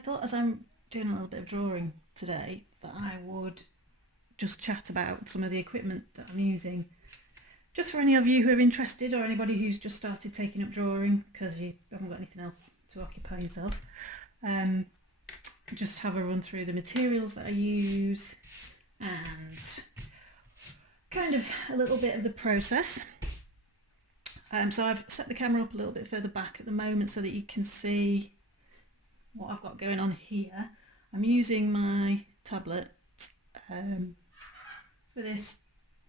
thought as I'm doing a little bit of drawing today that I would just chat about some of the equipment that I'm using, just for any of you who are interested or anybody who's just started taking up drawing because you haven't got anything else to occupy yourself. Just have a run through the materials that I use and kind of a little bit of the process. So I've set the camera up a little bit further back at the moment so that you can see what I've got going on here. I'm using my tablet for this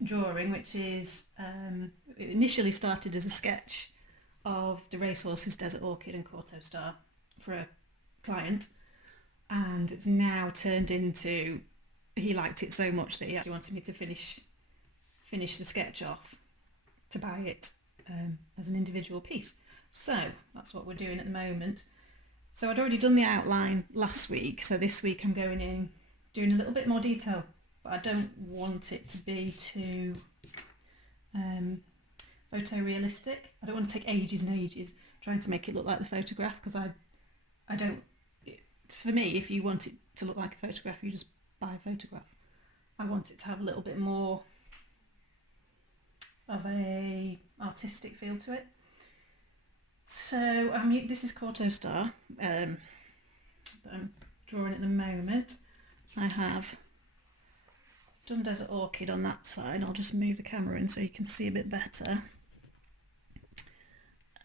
drawing, which is it initially started as a sketch of the racehorses Desert Orchid and Corto Star for a client, and it's now turned into, he liked it so much that he actually wanted me to finish the sketch off to buy it as an individual piece. So that's what we're doing at the moment. So I'd already done the outline last week, so this week I'm going in doing a little bit more detail, but I don't want it to be too photorealistic. I don't want to take ages and ages trying to make it look like the photograph, because I don't, for me, if you want it to look like a photograph, you just buy a photograph. I want it to have a little bit more of a artistic feel to it. So this is Corto Star that I'm drawing at the moment. I have done Desert Orchid on that side. I'll just move the camera in so you can see a bit better.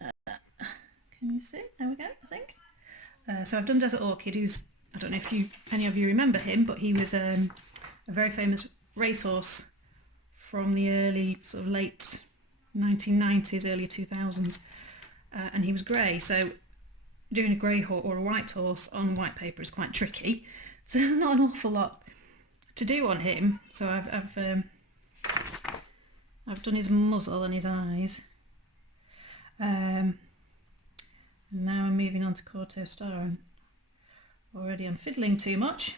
Can you see? There we go, I think. So I've done Desert Orchid, who's, I don't know if any of you remember him, but he was a very famous racehorse from the early, sort of late 1990s, early 2000s. And he was grey, so doing a grey horse or a white horse on white paper is quite tricky. So there's not an awful lot to do on him. So I've done his muzzle and his eyes. And now I'm moving on to Corto Star, and already I'm fiddling too much.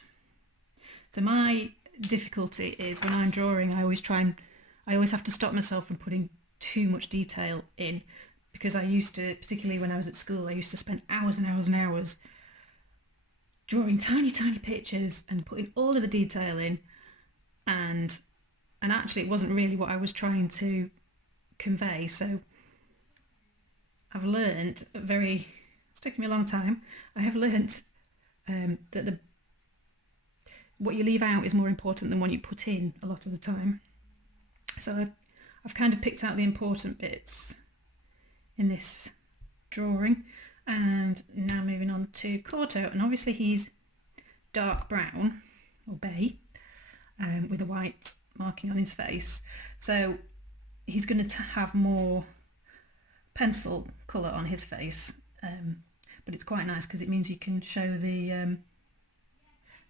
So my difficulty is when I'm drawing, I always have to stop myself from putting too much detail in, because I used to, particularly when I was at school, I used to spend hours and hours and hours drawing tiny pictures and putting all of the detail in, and actually it wasn't really what I was trying to convey. So I've learned it's taken me a long time, I have learned that what you leave out is more important than what you put in a lot of the time. So I've kind of picked out the important bits in this drawing, and now moving on to Corto, and obviously he's dark brown or bay with a white marking on his face, so he's going to have more pencil colour on his face, but it's quite nice because it means you can show the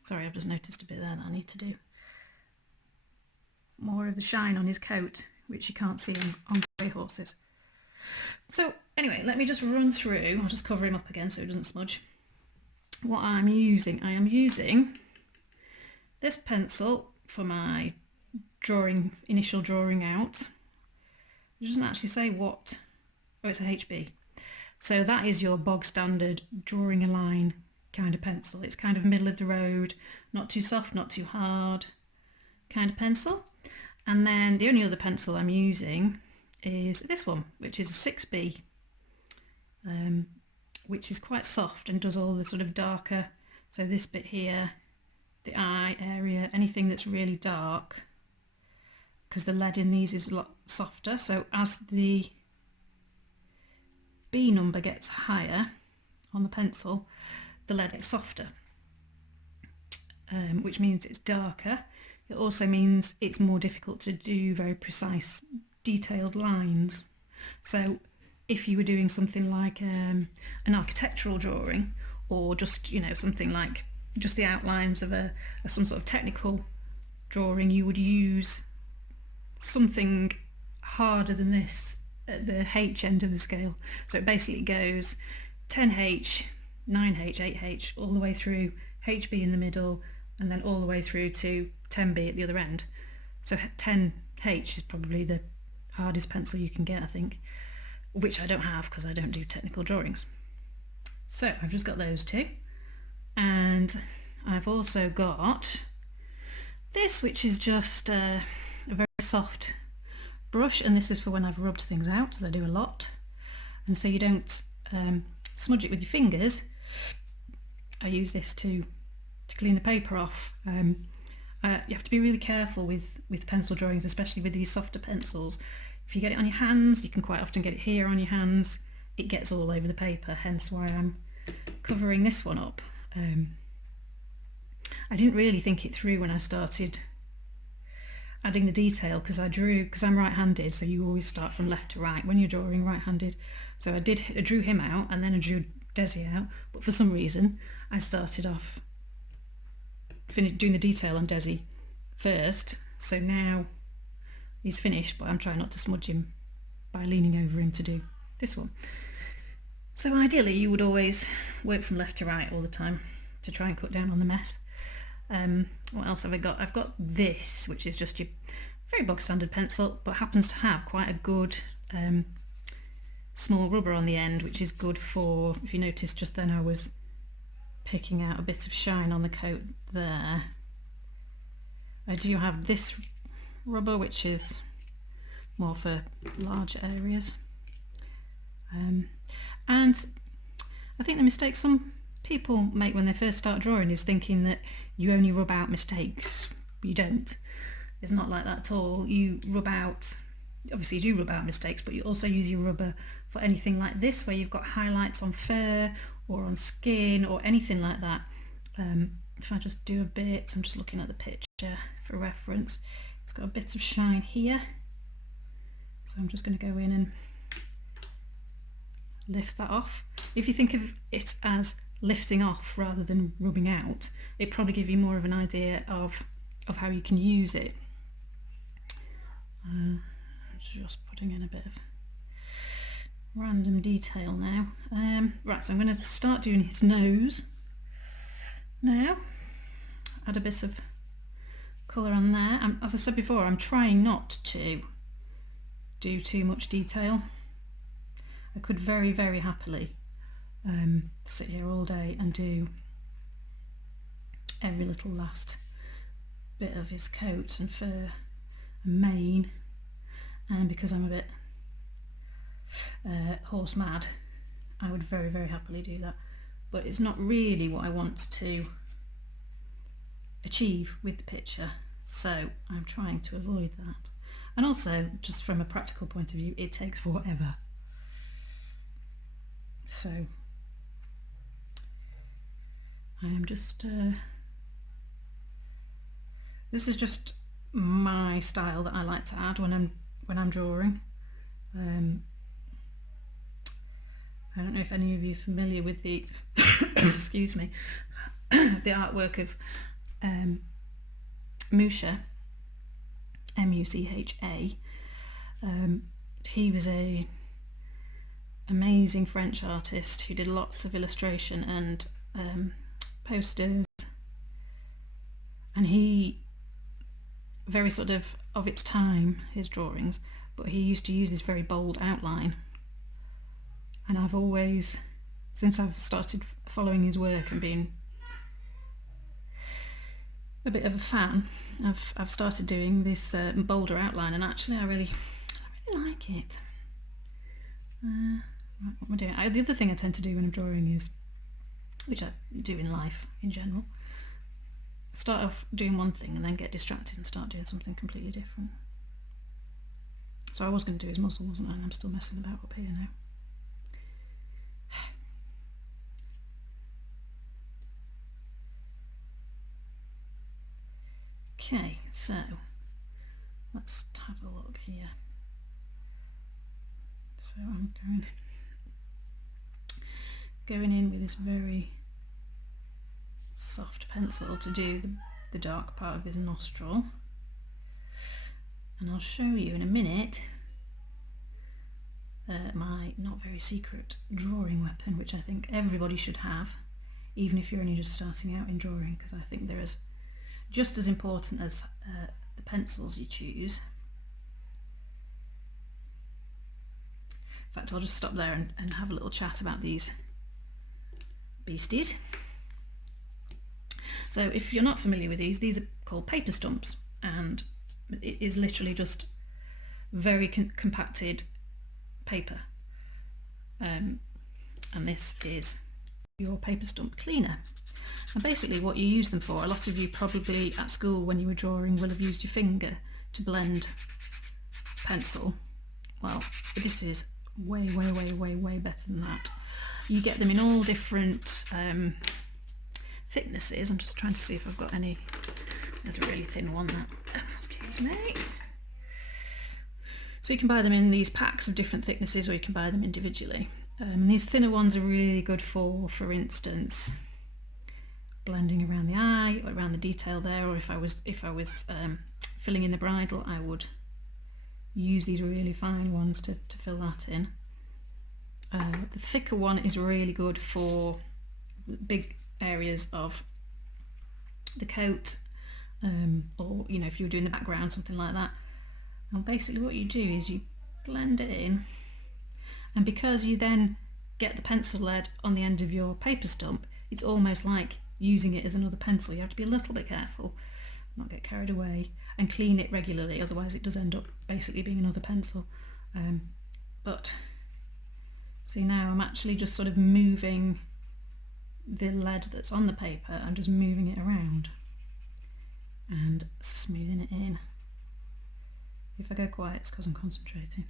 sorry, I've just noticed a bit there that I need to do more of the shine on his coat, which you can't see on grey horses. So anyway, let me just run through, I'll just cover him up again so it doesn't smudge, what I'm using. I am using this pencil for my initial drawing out. It doesn't actually say what, oh, it's a HB. So that is your bog standard drawing a line kind of pencil. It's kind of middle of the road, not too soft, not too hard kind of pencil. And then the only other pencil I'm using is this one, which is a 6B, which is quite soft and does all the sort of darker, so this bit here, the eye area, anything that's really dark, because the lead in these is a lot softer, so as the B number gets higher on the pencil, the lead gets softer, which means it's darker. It also means it's more difficult to do very precise detailed lines. So if you were doing something like an architectural drawing, or just, something like just the outlines of some sort of technical drawing, you would use something harder than this at the H end of the scale. So it basically goes 10H, 9H, 8H, all the way through HB in the middle, and then all the way through to 10B at the other end. So 10H is probably the hardest pencil you can get, I think, which I don't have because I don't do technical drawings. So I've just got those two. And I've also got this, which is just a very soft brush, and this is for when I've rubbed things out, as I do a lot, and so you don't smudge it with your fingers. I use this to clean the paper off. You have to be really careful with pencil drawings, especially with these softer pencils. If you get it on your hands, you can quite often get it here on your hands. It gets all over the paper, hence why I'm covering this one up. I didn't really think it through when I started adding the detail, because I'm right-handed, so you always start from left to right when you're drawing right-handed. So I drew him out, and then I drew Desi out, but for some reason I started off doing the detail on Desi first, so now he's finished, but I'm trying not to smudge him by leaning over him to do this one. So ideally you would always work from left to right all the time to try and cut down on the mess. What else have I got? I've got this, which is just your very bog standard pencil, but happens to have quite a good small rubber on the end, which is good for, if you notice just then I was picking out a bit of shine on the coat there. I do have this rubber, which is more for large areas. And I think the mistake some people make when they first start drawing is thinking that you only rub out mistakes. You don't. It's not like that at all. You rub out, obviously you do rub out mistakes, but you also use your rubber for anything like this, where you've got highlights on fur or on skin or anything like that. If I just do a bit, I'm just looking at the picture for reference. It's got a bit of shine here, so I'm just going to go in and lift that off. If you think of it as lifting off rather than rubbing out, it probably give you more of an idea of how you can use it. Just putting in a bit of random detail now. Right, so I'm going to start doing his nose now. Add a bit of colour on there. As I said before, I'm trying not to do too much detail. I could very, very happily sit here all day and do every little last bit of his coat and fur and mane, and because I'm a bit horse mad, I would very, very happily do that, but it's not really what I want to achieve with the picture, so I'm trying to avoid that. And also, just from a practical point of view, it takes forever. So I am just this is just my style that I like to add when I'm drawing. I don't know if any of you are familiar with the excuse me, the artwork of Mucha, M-U-C-H-A. He was a amazing French artist who did lots of illustration and posters, and he very sort of its time, his drawings, but he used to use this very bold outline, and I've always, since I've started following his work and being a bit of a fan, I've started doing this bolder outline, and actually I really like it. What am I doing? The other thing I tend to do when I'm drawing is, which I do in life in general, start off doing one thing and then get distracted and start doing something completely different. So I was going to do his muzzle, wasn't I? And I'm still messing about up here now. Okay, so let's have a look here. So I'm going in with this very soft pencil to do the dark part of his nostril, and I'll show you in a minute my not very secret drawing weapon, which I think everybody should have, even if you're only just starting out in drawing, because I think they're just as important as the pencils you choose. In fact, I'll just stop there and have a little chat about these beasties. So if you're not familiar with these are called paper stumps, and it is literally just very compacted paper. And this is your paper stump cleaner. And basically what you use them for, a lot of you probably at school when you were drawing will have used your finger to blend pencil. Well, this is way better than that. You get them in all different thicknesses. I'm just trying to see if I've got any. There's a really thin one that, excuse me. So you can buy them in these packs of different thicknesses, or you can buy them individually. And these thinner ones are really good for instance, blending around the eye, or around the detail there, or if I was filling in the bridle, I would use these really fine ones to fill that in. The thicker one is really good for big areas of the coat, or you know, if you were doing the background, something like that. And basically what you do is you blend it in, and because you then get the pencil lead on the end of your paper stump, it's almost like using it as another pencil. You have to be a little bit careful, not get carried away, and clean it regularly, otherwise it does end up basically being another pencil. But see, now I'm actually just sort of moving the lead that's on the paper, I'm just moving it around and smoothing it in. If I go quiet, it's because I'm concentrating.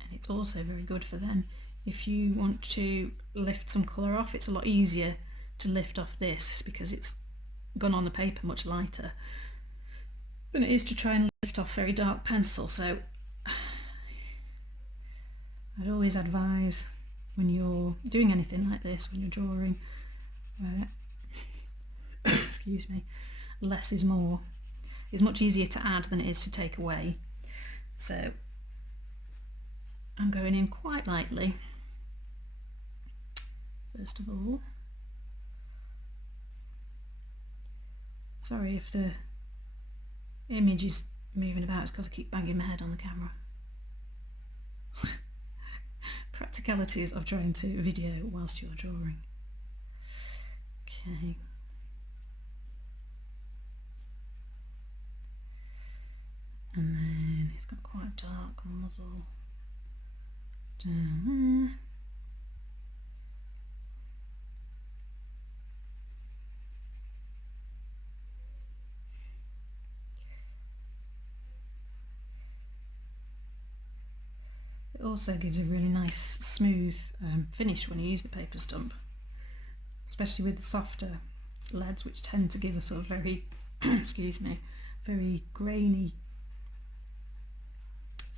And it's also very good for then, if you want to lift some colour off, it's a lot easier to lift off this because it's gone on the paper much lighter than it is to try and lift off very dark pencil. So I'd always advise when you're doing anything like this, when you're drawing, excuse me, less is more. It's much easier to add than it is to take away. So I'm going in quite lightly, first of all. Sorry if the image is moving about, it's because I keep banging my head on the camera. Practicalities of trying to video whilst you're drawing. Okay. And then it's got quite a dark muzzle down there. It also gives a really nice smooth finish when you use the paper stump, especially with the softer leads, which tend to give a sort of very, excuse me, very grainy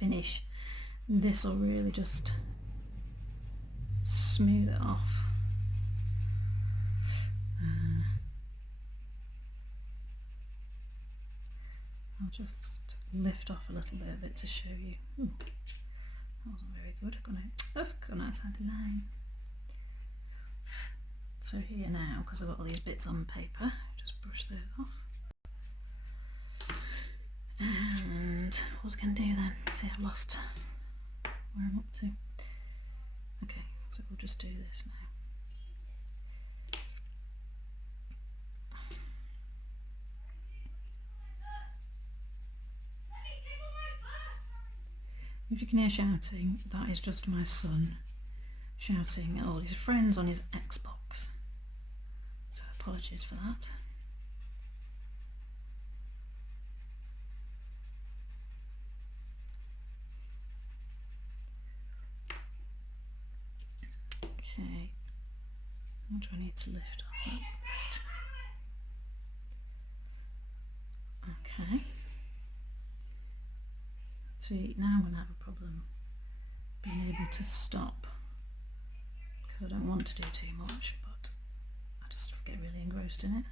finish. This will really just smooth it off. I'll just lift off a little bit of it to show you. Ooh, that wasn't very good. I've gone outside the line. So here now, because I've got all these bits on paper, just brush those off. And what was I going to do then? See, I've lost where I'm up to. Okay, so we'll just do this now. If you can hear shouting, that is just my son shouting at all his friends on his Xbox. So apologies for that. Okay, what do I need to lift off? Okay. See, now I'm going to have a problem being able to stop because I don't want to do too much, but I just get really engrossed in it.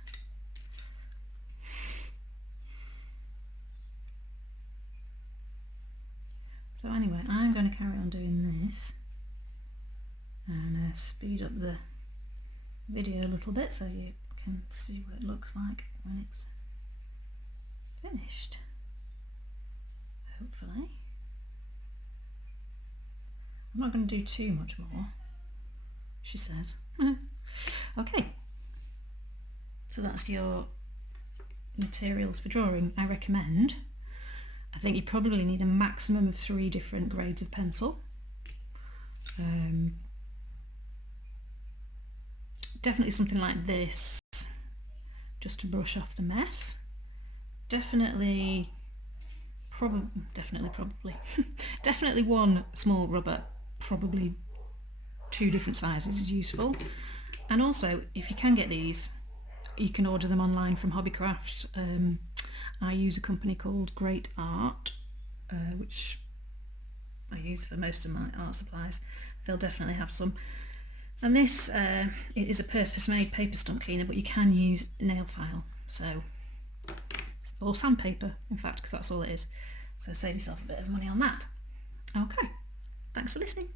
So anyway, I'm going to carry on doing this and speed up the video a little bit so you can see what it looks like when it's finished. Hopefully. I'm not going to do too much more, she says. Okay, so that's your materials for drawing. I recommend, I think you probably need a maximum of 3 different grades of pencil. Definitely something like this, just to brush off the mess. Definitely one small rubber, probably 2 different sizes is useful. And also, if you can get these, you can order them online from Hobbycraft. I use a company called Great Art, which I use for most of my art supplies. They'll definitely have some. And this it is a purpose-made paper stump cleaner, but you can use nail file, or sandpaper, in fact, because that's all it is. So save yourself a bit of money on that. Okay, thanks for listening.